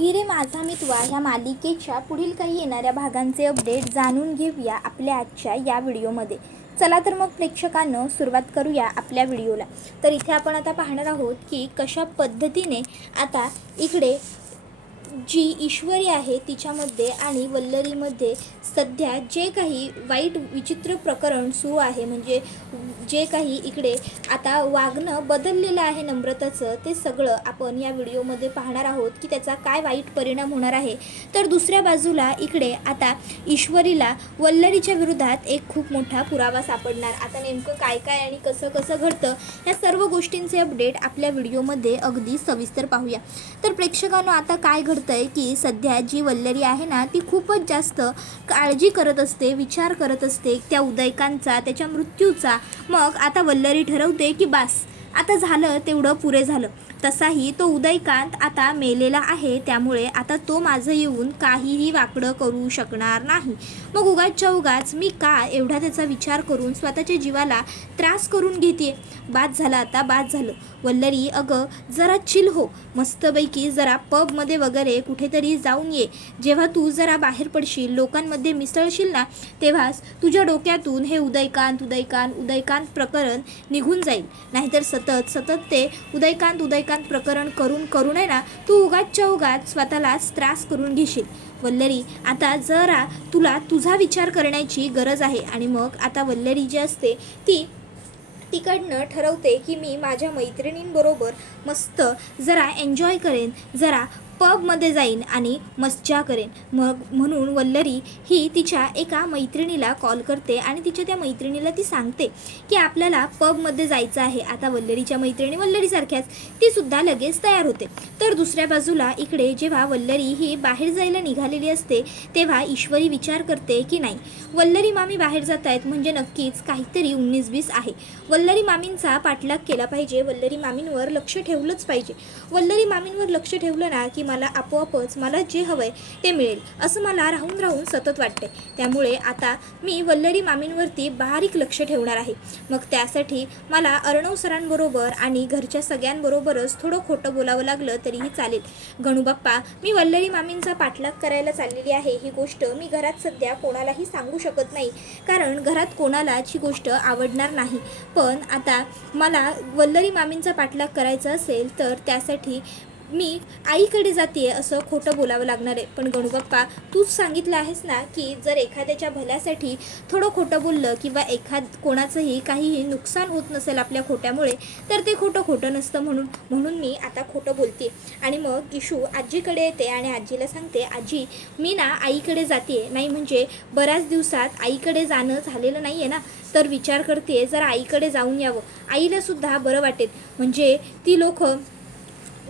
ही रे माझा मितवा ह्या मालिकेच्या पुढील काही येणाऱ्या भागांचे अपडेट जाणून घेऊया आपल्या आजच्या या व्हिडिओमध्ये. चला तर मग प्रेक्षकांनो सुरुवात करूया आपल्या व्हिडिओला. तर इथे आपण आता पाहणार आहोत की कशा पद्धतीने आता इकडे जी ईश्वरी आहे तिच्यामध्ये आणि वल्लरीमध्ये सध्या जे काही वाईट विचित्र प्रकरण सुरू आहे, म्हणजे जे काही इकडे आता वागणं बदललेलं आहे नम्रताचं, ते सगळं आपण या व्हिडिओमध्ये पाहणार आहोत की त्याचा काय वाईट परिणाम होणार आहे. तर दुसऱ्या बाजूला इकडे आता ईश्वरीला वल्लरीच्या विरोधात एक खूप मोठा पुरावा सापडणार. आता नेमकं काय काय आणि कसं कसं घडतं या सर्व गोष्टींचे अपडेट आपल्या व्हिडिओमध्ये अगदी सविस्तर पाहूया. तर प्रेक्षकांनो आता काय घडतंय की सध्या जी वल्लरी आहे ना ती खूपच जास्त काळजी करत असते, विचार करत असते त्या उदयकांचा, त्याच्या मृत्यूचा. मग आता वल्लरी ठरवते की बास आता झालं तेवढं पुरे झालं. तसाही तो उदयकांत आता मेलेला आहे, त्यामुळे आता तो माझं येऊन काहीही वाकडं करू शकणार नाही. मग उगाचच्या उगाच मी का एवढा त्याचा विचार करून स्वतःच्या जीवाला त्रास करून घेते. बाद झालं आता, बाद झालं. वल्लरी अगं जरा चिल हो, मस्तपैकी जरा पबमध्ये वगैरे कुठेतरी जाऊन ये. जेव्हा तू जरा बाहेर पडशील, लोकांमध्ये मिसळशील ना, तेव्हाच तुझ्या डोक्यातून हे उदयकांत उदयकांत उदयकांत प्रकरण निघून जाईल. नाहीतर सतत सतत ते उदयकांत प्रकरण करून आहे ना तू उगाचच्या उगाच स्वतःलाच त्रास करून घेशील. वल्लरी आता जरा तुला तुझा विचार करण्याची गरज आहे. आणि मग आता वल्लरी जी असते ती तिकडनं ठरवते की मी माझ्या मैत्रिणींबरोबर मस्त जरा एन्जॉय करेन, जरा पबमध्ये जाईन आणि मज्जा करेन. मग म्हणून वल्लरी ही तिच्या एका मैत्रिणीला कॉल करते आणि तिच्या त्या मैत्रिणीला ती सांगते की आपल्याला पबमध्ये जायचं आहे. आता वल्लरीच्या मैत्रिणी वल्लरीसारख्याच तीसुद्धा लगेच तयार होते. तर दुसऱ्या बाजूला इकडे जेव्हा वल्लरी ही बाहेर जायला निघालेली असते तेव्हा ईश्वरी विचार करते की नाही, वल्लरी मामी बाहेर जात आहेत म्हणजे नक्कीच काहीतरी 19-20 आहे. वल्लरी मामींचा पाठलाग केला पाहिजे, वल्लरी मामींवर लक्ष ठेवलंच पाहिजे. वल्लरी मामींवर लक्ष ठेवलं ना की मला आपोआपच मला जे हवंय ते मिळेल असं मला राहून सतत वाटते. त्यामुळे आता मी वल्लरी मामींवरती बारीक लक्ष ठेवणार आहे. मग त्यासाठी मला अर्णव सरांबरोबर आणि घरच्या सगळ्यांबरोबरच थोडं खोटं बोलावं लागलं तरीही चालेल. गणूबाप्पा, मी वल्लरी मामींचा पाठलाग करायला चाललेली आहे. ही गोष्ट मी घरात सध्या कोणालाही सांगू शकत नाही, कारण घरात कोणालाच ही गोष्ट आवडणार नाही. पण आता मला वल्लरी मामींचा पाठलाग करायचा असेल तर त्यासाठी मी आईकडे जाते असं खोटं बोलावं लागणार आहे. पण गणूबाप्पा, तूच सांगितलं आहेस ना की जर एखाद्याच्या भल्यासाठी थोडं खोटं बोललं किंवा कोणाचंही काहीही नुकसान होत नसेल आपल्या खोट्यामुळे तर ते खोटं नसतं. म्हणून मी आता खोटं बोलते. आणि मग इशू आजीकडे येते आणि आजीला सांगते, आजी मी ना आईकडे जाते. नाही म्हणजे बऱ्याच दिवसात आईकडे जाणं झालेलं नाही आहे ना, तर विचार करते जरा आईकडे जाऊन यावं, आईलासुद्धा बरं वाटेल. म्हणजे ती लोक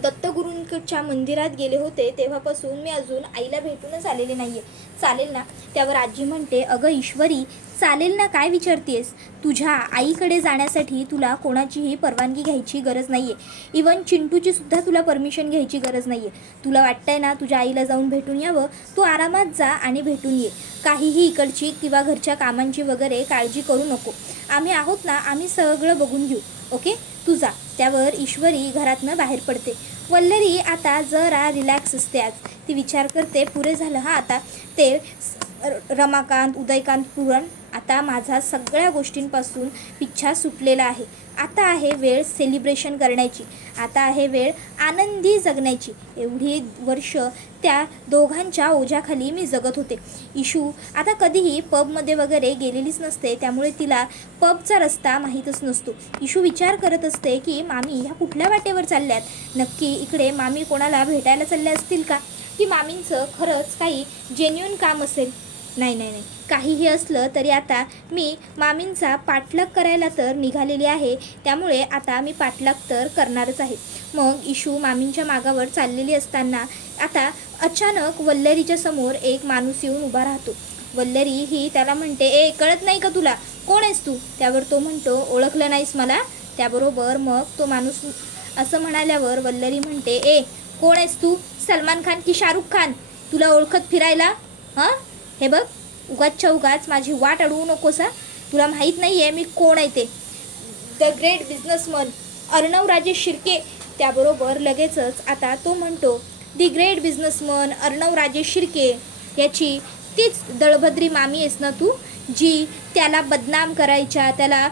दत्तगुरूंच्या मंदिरात गेले होते तेव्हापासून मी अजून आईला भेटूनच आलेले नाही आहे. चालेल ना? त्यावर आजी म्हणते, अगं ईश्वरी चालेल ना, काय विचारतेस? तुझ्या आईकडे जाण्यासाठी तुला कोणाचीही परवानगी घ्यायची गरज नाही आहे. इवन चिंटूची सुद्धा तुला परमिशन घ्यायची गरज नाही आहे. तुला वाटतंय ना तुझ्या आईला जाऊन भेटून यावं, तू आरामात जा आणि भेटून ये. काहीही इकडची किंवा घरच्या कामांची वगैरे काळजी करू नको. आम्ही आहोत ना, आम्ही सगळं बघून घेऊ. ओके, तू जा. त्यावर ईश्वरी घरातनं बाहेर पडते. वल्लरी आता जरा रिलॅक्स असते. आज ती विचार करते, पुरे झालं हा, आता ते रमाकांत उदयकांत पुरण, आता माझा सगळ्या गोष्टींपासून पिच्छा सुटलेला आहे. आता आहे वेळ सेलिब्रेशन करण्याची, आता आहे वेळ आनंदी जगण्याची. एवढी वर्ष त्या दोघांच्या ओझ्याखाली मी जगत होते. इशू आता कधीही पबमध्ये वगैरे गेलेलीच नसते, त्यामुळे तिला पबचा रस्ता माहीतच नसतो. इशू विचार करत असते की मामी ह्या कुठल्या वाटेवर चालल्यात, नक्की इकडे मामी कोणाला भेटायला चालल्या असतील का, की मामींचं खरंच काही जेन्युइन काम असेल. नाही, काहीही असलं तरी आता मी मामींचा पाठलाग करायला तर निघालेली आहे, त्यामुळे आता मी पाठलाग तर करणारच आहे. मग इशू मामींच्या मागावर चाललेली असताना आता अचानक वल्लरीच्या समोर एक माणूस येऊन उभा राहतो. वल्लरी ही त्याला म्हणते, ए कळत नाही का तुला, कोण आहेस तू? त्यावर तो म्हणतो, ओळखलं नाहीस मला? त्याबरोबर मग तो माणूस असं म्हणाल्यावर वल्लरी म्हणते, ए कोण आहेस तू, सलमान खान की शाहरुख खान, तुला ओळखत फिरायला? हां, हे बघ उगाचच्या उगाच माझी वाट अडवू नकोस. तुला माहीत नाही आहे मी कोण आहे ते, द ग्रेट बिझनेसमन अर्णव राजे शिर्के. त्याबरोबर लगेचच आता तो म्हणतो, the great businessman Arnav Rajesh Shirke याची तीच दळभद्री मामी आहेस ना तू, जी त्याला बदनाम करायच्या, त्याला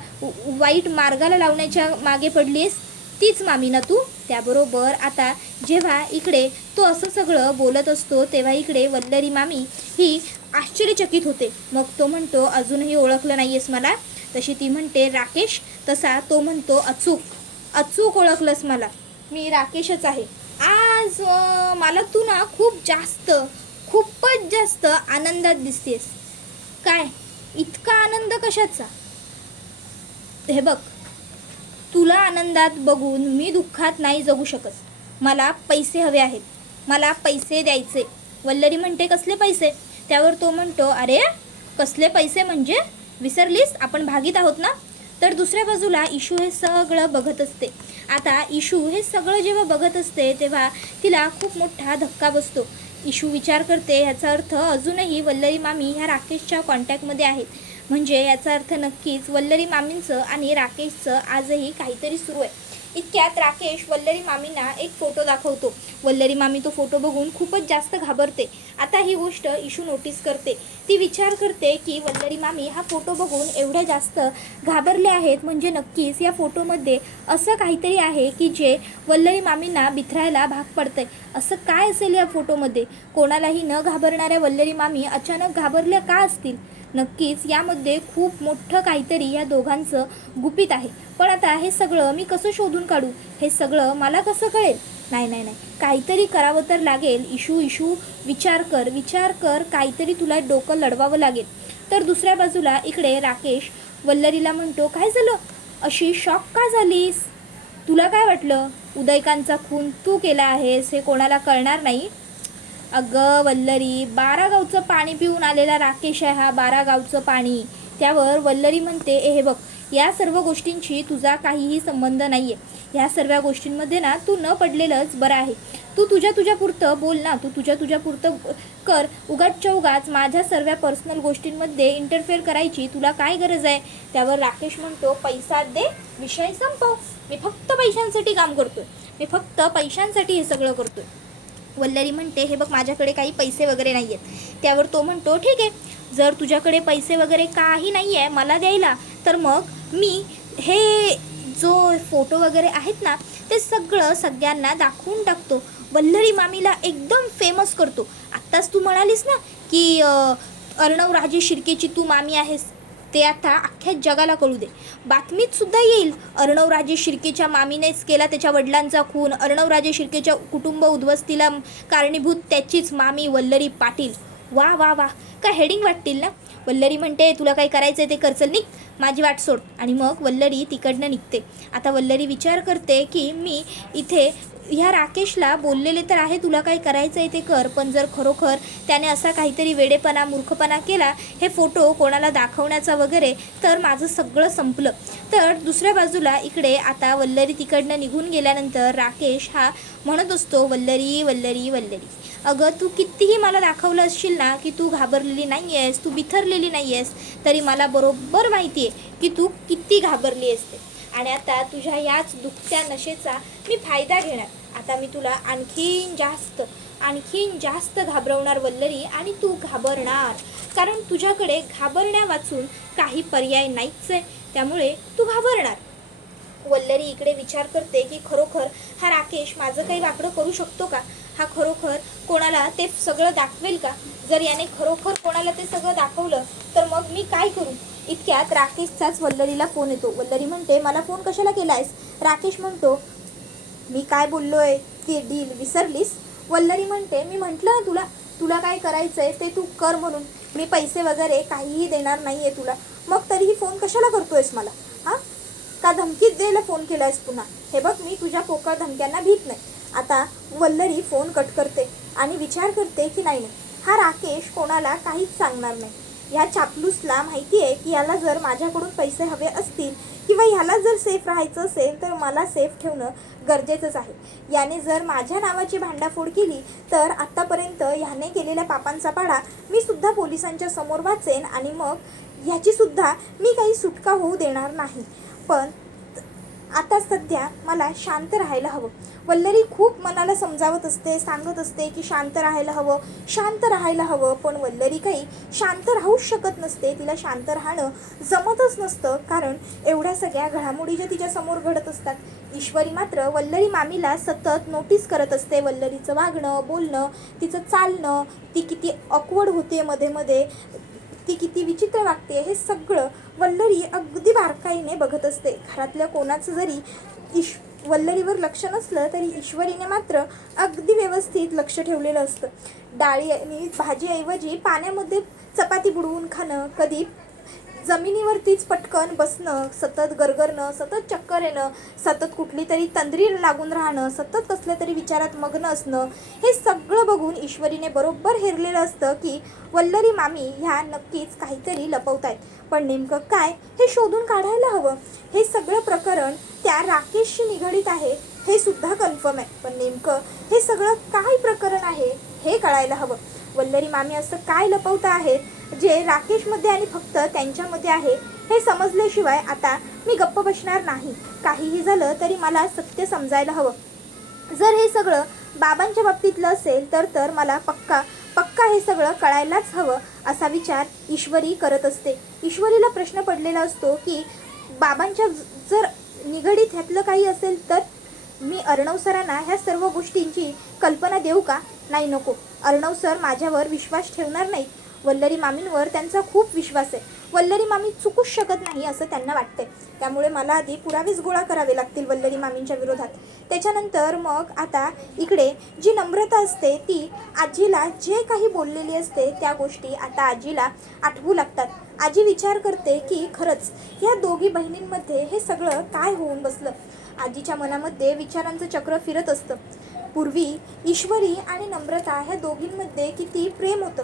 वाईट मार्गाला लावण्याच्या मागे पडलीस, तीच मामी ना तू. त्याबरोबर आता जेव्हा इकडे तो असं सगळं बोलत असतो तेव्हा इकडे वल्लरी मामी ही आश्चर्यचकित होते. मग तो म्हणतो अजूनही ओळखलं नाही आहेस मला. तशी ती म्हणते राकेश. तसा तो म्हणतो अचूक ओळखलंस मला, मी राकेशच आहे. आज मला तू ना खूपच जास्त आनंदात दिसतेस. काय इतका आनंद कशाचा? हे बघ, तुला आनंदात बघून मी दुःखात नाही जगू शकत. मला पैसे हवे आहेत, मला पैसे द्यायचे. वल्लरी म्हणते कसले पैसे? त्यावर तो म्हणतो अरे कसले पैसे म्हणजे विसरलीस, आपण भागीत आहोत ना. तर दुसऱ्या बाजूला इशू हे सगळं बघत असते. आता इशू हे सगळं जेव्हा बघत असते तेव्हा तिला खूप मोठा धक्का बसतो. इशू विचार करते ह्याचा अर्थ अजूनही वल्लरी मामी ह्या राकेशच्या कॉन्टॅक्टमध्ये आहेत. म्हणजे याचा अर्थ नक्कीच वल्लरी मामींचं आणि राकेशचं आजही काहीतरी सुरू आहे. इतक्यात राकेश वल्लरी मामींना एक फोटो दाखवतो. वल्लरी मामी तो फोटो बघून खूपच जास्त घाबरते. आता ही गोष्ट इशू नोटीस करते. ती विचार करते की वल्लरी मामी हा फोटो बघून एवढ्या जास्त घाबरले आहेत म्हणजे नक्कीच या फोटोमध्ये असं काहीतरी आहे की जे वल्लरी मामींना बिथरायला भाग पडतंय. असं काय असेल या फोटोमध्ये? कोणालाही न घाबरणाऱ्या वल्लरी मामी अचानक घाबरल्या का असतील? नक्कीच यामध्ये खूप मोठं काहीतरी या दोघांचं गुपित आहे. पण आता हे सगळं मी कसं शोधून काढू? हे सगळं मला कसं कळेल? नाही, काहीतरी करावं तर लागेल. इशू विचार कर, काहीतरी तुला डोकं लढवावं लागेल. तर दुसऱ्या बाजूला इकडे राकेश वल्लरीला म्हणतो काय झालं, अशी शॉक का झालीस? तुला काय वाटलं उदयकांचा खून तू केला आहेस हे कोणाला कळणार नाही? अगं वल्लरी, 12 गावचं पाणी पिऊन आलेला राकेश आहे हा, 12 गावचं पाणी. त्यावर वल्लरी म्हणते हे बघ, या सर्व गोष्टींशी तुझा काहीही संबंध नाही आहे. ह्या सर्व गोष्टींमध्ये ना तू न पडलेलंच बरं आहे. तू तुझ्या पुरतं बोल ना, तू तुझ्या पुरतं कर. उगाच माझ्या सर्व पर्सनल गोष्टींमध्ये इंटरफेअर करायची तुला काय गरज आहे? त्यावर राकेश म्हणतो पैसा दे, विषय संपव. मी फक्त पैशांसाठी काम करतोय, मी फक्त पैशांसाठी हे सगळं करतोय. वल्लरी म्हणते हे बघ, माझ्याकडे काही पैसे वगैरे नाही आहेत. त्यावर तो म्हणतो ठीक आहे, जर तुझ्याकडे पैसे वगैरे काही नाही आहे मला द्यायला, तर मग मी हे जो फोटो वगैरे आहेत ना ते सगळं सगळ्यांना दाखवून टाकतो. वल्लरी मामीला एकदम फेमस करतो. आत्ताच तू म्हणालीस ना की अर्णव राजेश शिर्केची तू मामी आहेस, ते आता अख्ख्या जगाला कळू दे. बातमीत सुद्धा येईल अर्णव राजेश शिर्केच्या मामीनेच केला त्याच्या वडिलांचा खून, अर्णव राजेश शिर्केच्या कुटुंब उद्ध्वस्तीला कारणीभूत त्याचीच मामी वल्लरी पाटील. वा वा वा, काय हेडिंग वाटतील ना. वल्लरी म्हणते तुला काही करायचं आहे ते कर, चल निघ, माझी वाट सोड. आणि मग वल्लरी तिकडनं निघते. आता वल्लरी विचार करते की मी इथे ह्या राकेशला बोललेले तर आहे तुला काय करायचं आहे ते कर, पण जर खरोखर त्याने असा काहीतरी वेडेपणा मूर्खपणा केला हे फोटो कोणाला दाखवण्याचा वगैरे, तर माझं सगळं संपलं. तर दुसऱ्या बाजूला इकडे आता वल्लरी तिकडनं निघून गेल्यानंतर राकेश हा म्हणत असतो वल्लरी, अगं तू कितीही मला दाखवलं असशील ना की तू घाबरलेली नाही आहेस, तू बिथरलेली नाही आहेस, तरी मला बरोबर माहिती आहे की तू किती घाबरली असते. आणि आता तुझ्या याच दुखत्या नशेचा मी फायदा घेणार. आता मी तुला आणखीन जास्त घाबरवणार वल्लरी, आणि तू घाबरणार, कारण तुझ्याकडे घाबरण्या वाचून काही पर्याय नाहीच आहे, त्यामुळे तू घाबरणार. वल्लरी इकडे विचार करते की खरोखर हा राकेश माझं काही वाकडं करू शकतो का? हा खरोखर कोणाला ते सगळं दाखवेल का? जर याने खरोखर कोणाला ते सगळं दाखवलं तर मग मी काय करू? इतक्यात राकेशचाच वल्लरीला फोन येतो. वल्लरी म्हणते मला फोन कशाला केलायस? राकेश म्हणतो मी काय बोललोय ते डील विसरलीस? वल्लरी म्हणते मी म्हटलं ना तुला काय करायचं आहे ते तू कर म्हणून, मी पैसे वगैरे काहीही देणार नाही आहे तुला, मग तरीही फोन कशाला करतोयस मला? हां, का धमकीत द्यायला फोन केलायस पुन्हा? हे बघ, मी तुझ्या पोकळ धमक्यांना भीत नाही. आता वल्लरी फोन कट करते आणि विचार करते की नाही, हा राकेश कोणाला काहीच सांगणार नाही. ह्या चापलूसला माहिती आहे की याला जर माझ्याकडून पैसे हवे असतील किंवा ह्याला जर सेफ राहायचं असेल तर मला सेफ ठेवणं गरजेचंच आहे. याने जर माझ्या नावाची भांडाफोड केली तर आत्तापर्यंत ह्याने केलेल्या पापांचा पाढा मी सुद्धा पोलिसांच्या समोर वाचेन आणि मग ह्याची सुद्धा मी काही सुटका होऊ देणार नाही. पण आता सध्या मला शांत राहायला हवं. वल्लरी खूप मनाला समजावत असते, सांगत असते की शांत राहायला हवं, शांत राहायला हवं. पण वल्लरी काही शांत राहूच शकत नसते. तिला शांत राहणं जमतच नसतं, कारण एवढ्या सगळ्या घडामोडी ज्या तिच्यासमोर घडत असतात. ईश्वरी मात्र वल्लरी मामीला सतत नोटीस करत असते. वल्लरीचं वागणं, बोलणं, तिचं चालणं, ती किती ऑकवर्ड होते मध्ये मध्ये, ती किती विचित्र वागते, हे सगळं वल्लरी अगदी बारकाईने बघत असते. घरातल्या कोणाचं जरी वल्लरीवर लक्ष नसलं तरी ईश्वरीने मात्र अगदी व्यवस्थित लक्ष ठेवलेलं असतं. डाळी आणि भाजीऐवजी पाण्यामध्ये चपाती बुडवून खाणं, कधी जमिनीवरतीच पटकन बसणं, सतत गरगरणं, सतत चक्कर येणं, सतत कुठली तरी तंद्री लागून राहणं, सतत कसल्या तरी विचारात मग्न असणं, हे सगळं बघून ईश्वरीने बरोबर हेरलेलं असतं की वल्लरी मामी ह्या नक्कीच काहीतरी लपवतायत. पण नेमकं काय हे शोधून काढायला हवं. हे सगळं प्रकरण त्या राकेशशी निगडीत आहे हे सुद्धा कन्फर्म आहे. पण नेमकं हे सगळं काय प्रकरण आहे हे कळायला हवं. वल्लरी मामी असं काय लपवता आहेत जे राकेशमध्ये आणि फक्त त्यांच्यामध्ये आहे हे समजल्याशिवाय आता मी गप्प बसणार नाही. काहीही झालं तरी मला सत्य समजायला हवं. जर हे सगळं बाबांच्या बाबतीतलं असेल तर मला पक्का हे सगळं कळायलाच हवं असा विचार ईश्वरी करत असते. ईश्वरीला प्रश्न पडलेला असतो की बाबांच्या जर निगडीत ह्यातलं काही असेल तर मी अर्णव सरांना ह्या सर्व गोष्टींची कल्पना देऊ का? नाही, नको. अर्णव सर माझ्यावर विश्वास ठेवणार नाहीत. वल्लरी मामींवर त्यांचा खूप विश्वास आहे. वल्लरी मामी चुकूच शकत नाही असं त्यांना वाटते. त्यामुळे मला आधी पुरावेच गोळा करावे लागतील वल्लरी मामींच्या विरोधात. त्याच्यानंतर मग आता इकडे जी नम्रता असते ती आजीला जे काही बोललेली असते त्या गोष्टी आता आजीला आठवू लागतात. आजी विचार करते की खरंच या दोघी बहिणींमध्ये हे सगळं काय होऊन बसलं. आजीच्या मनामध्ये विचारांचं चक्र फिरत असतं. पूर्वी ईश्वरी आणि नम्रता ह्या दोघींमध्ये किती प्रेम होतं.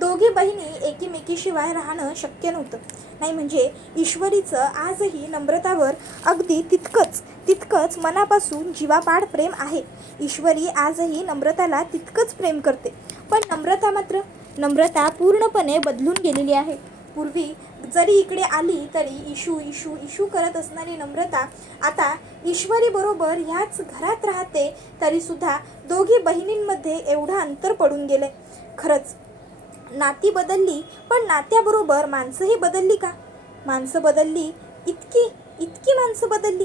दोघी बहिणी एकीमेकीशिवाय राहणं शक्य नव्हतं. नाही म्हणजे ईश्वरीचं आजही नम्रतावर अगदी तितकंच मनापासून जीवापाड प्रेम आहे. ईश्वरी आजही नम्रताला तितकंच प्रेम करते. पण नम्रता पूर्णपणे बदलून गेलेली आहे. पूर्वी जरी इकडे आली तरी इशू करत असणारी नम्रता आता ईश्वरी बरोबर ह्याच घरात राहते. तरीसुद्धा दोघी बहिणींमध्ये एवढं अंतर पडून गेले. खरंच नाती बदलली, पण नात्याबरोबर माणसंही बदलली का? माणसं बदलली, इतकी माणसं बदलली.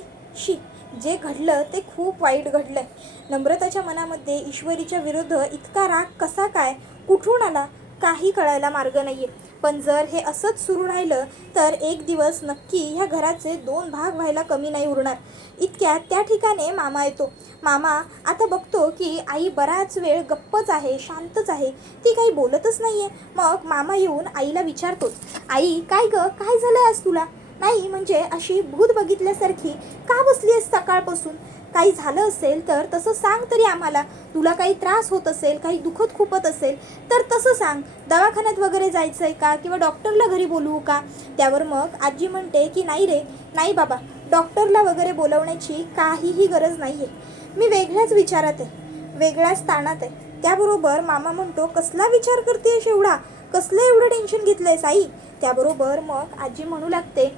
जे घडलं ते खूप वाईट घडलंय. नम्रताच्या मनामध्ये ईश्वरीच्या विरुद्ध इतका राग कसा काय, कुठून आला, काही कळायला मार्ग नाहीये. पण जर हे असंच सुरू राहिलं तर एक दिवस नक्की ह्या घराचे 2 भाग व्हायला कमी नाही उरणार. इतक्यात त्या ठिकाणी मामा येतो. मामा आता बघतो की आई बराच वेळ गप्पच आहे, शांतच आहे, ती काही बोलतच नाहीये. मग मामा येऊन आईला विचारतोच, आई काय गं, काय झालं आज तुला? नाही म्हणजे अशी भूत बघितल्यासारखी का बसली आहेस सकाळपासून? काही झालं असेल तर तसं सांग तरी आम्हाला. तुला काही त्रास होत असेल, काही दुखत खुपत असेल तर तसं सांग. दवाखान्यात वगैरे जायचं आहे का, किंवा डॉक्टरला घरी बोलवू का? त्यावर मग आजी म्हणते की नाही रे, नाही बाबा, डॉक्टरला वगैरे बोलवण्याची काहीही गरज नाही आहे. मी वेगळ्याच विचारात आहे, वेगळ्याच ताणात आहे. त्याबरोबर मामा म्हणतो, कसला विचार करतेस एवढा, कसलं एवढं टेन्शन घेतलंयस आई? त्याबरोबर मग आजी म्हणू लागते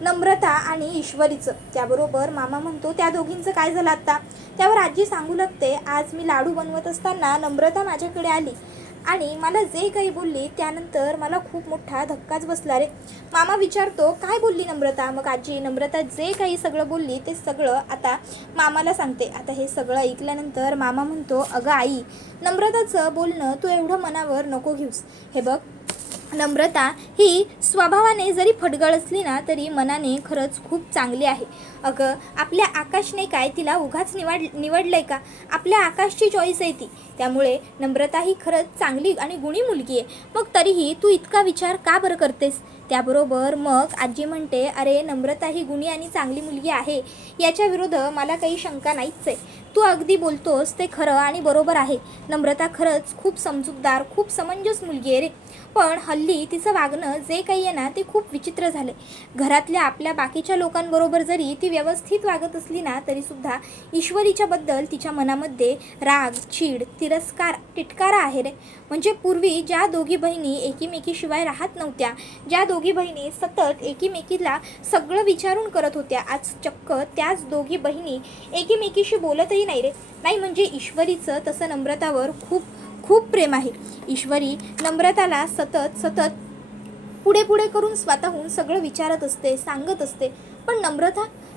नम्रता आणि ईश्वरीचं. त्याबरोबर मामा म्हणतो त्या दोघींचं काय झालं आत्ता? त्यावर आजी सांगू लागते, आज मी लाडू बनवत असताना नम्रता माझ्याकडे आली आणि मला जे काही बोलली त्यानंतर मला खूप मोठा धक्काच बसला रे. मामा विचारतो, काय बोलली नम्रता? मग आजी नम्रता जे काही सगळं बोलली ते सगळं आता मामाला सांगते. आता हे सगळं ऐकल्यानंतर मामा म्हणतो, अगं आई, नम्रताचं बोलणं तू एवढं मनावर नको घेऊस. हे बघ, नम्रता ही स्वभावाने जरी फटगळ असली ना तरी मनाने खरंच खूप चांगली आहे. अगं आपल्या आकाशने काय तिला उगाच निवडलंय का? आपल्या आकाशची चॉईस आहे ती. त्यामुळे नम्रता ही खरंच चांगली आणि गुणी मुलगी आहे. मग तरीही तू इतका विचार का बरं करतेस? त्याबरोबर मग आजी म्हणते, अरे नम्रता ही गुणी आणि चांगली मुलगी आहे याच्या विरुद्ध मला काही शंका नाहीच आहे. तू अगदी बोलतोस ते खरं आणि बरोबर आहे. नम्रता खरंच खूप समजूतदार, खूप समंजस मुलगी आहे रे. पण हल्ली तिचं वागणं जे काही आहे ना ते खूप विचित्र झाले. घरातल्या आपल्या बाकीच्या लोकांबरोबर जरी ती व्यवस्थित वागत असली ना तरीसुद्धा ईश्वरीच्याबद्दल तिच्या मनामध्ये राग, चीड, तिरस्कार, तिटकारा आहे रे. म्हणजे पूर्वी ज्या दोघी बहिणी एकीमेकीशिवाय राहत नव्हत्या, ज्या दोघी दोघी बहिणी सतत एकीमेकीला सगळं विचारून करत होत्या. आज चक्क त्याच दोघी बहिणी एकीमेकीशी बोलतही नाही रे. नाही म्हणजे ईश्वरीचं तसं नम्रतावर खूप खूप प्रेम आहे. ईश्वरी नम्रताला सतत पुढे करून स्वतःहून सगळं विचारत असते, सांगत असते. पण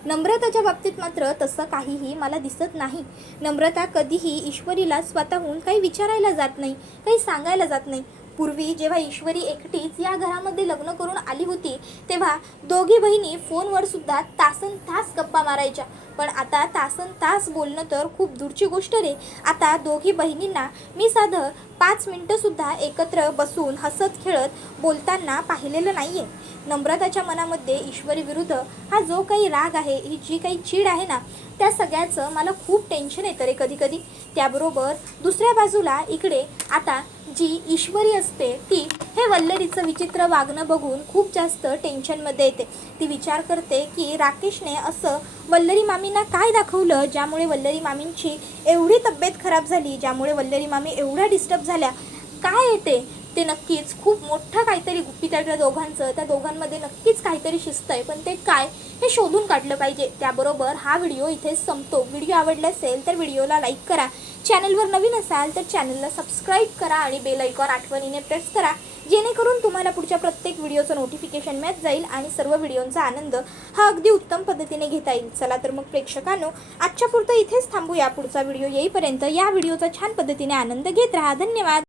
नम्रताच्या बाबतीत मात्र तसं काहीही मला दिसत नाही. नम्रता कधीही ईश्वरीला स्वतःहून काही विचारायला जात नाही, काही सांगायला जात नाही. पूर्वी जेव्हा ईश्वरी एकटीच या घरामध्ये लग्न करून आली होती तेव्हा दोघी बहिणी फोनवर सुद्धा तासनतास गप्पा मारायच्या. पण आता तासनतास बोलणं तर खूप दूरची गोष्ट रे. आता दोघी बहिणींना मी साधं 5 मिनटंसुद्धा एकत्र बसून हसत खेळत बोलताना पाहिलेलं नाही आहे. नम्रताच्या मनामध्ये ईश्वरी विरुद्ध हा जो काही राग आहे, ही जी काही चीड आहे ना, त्या सगळ्याचं मला खूप टेन्शन येतं रे कधी. त्याबरोबर दुसऱ्या बाजूला इकडे आता जी ईश्वरी असते ती हे वल्लरीचं विचित्र वागणं बघून खूप जास्त टेन्शनमध्ये येते. ती विचार करते की राकेशने असं वल्लरी मामींना काय दाखवलं ज्यामुळे वल्लरी मामींची एवढी तब्येत खराब झाली, ज्यामुळे वल्लरी मामी एवढ्या डिस्टर्ब झाल्या. काय येते ते नक्कीच खूप मोठं काहीतरी गुपित आहे त्या दोघांचं. त्या दोघांमध्ये नक्कीच काहीतरी शिस्त आहे, पण ते काय हे शोधून काढलं पाहिजे. त्याबरोबर हा व्हिडिओ इथेच संपतो. व्हिडिओ आवडला असेल तर व्हिडिओला लाईक करा. चॅनलवर नवीन असाल तर चॅनलला सबस्क्राईब करा आणि बेल आयकॉन आठवणीने प्रेस करा, जेणेकरून तुम्हाला पुढच्या प्रत्येक व्हिडिओचं नोटिफिकेशन मिळत जाईल आणि सर्व व्हिडिओंचा आनंद हा अगदी उत्तम पद्धतीने घेता येईल. चला तर मग प्रेक्षकांनो, आजच्या पुरतं इथेच थांबूया. पुढचा व्हिडिओ येईपर्यंत या व्हिडिओचा छान पद्धतीने आनंद घेत राहा. धन्यवाद.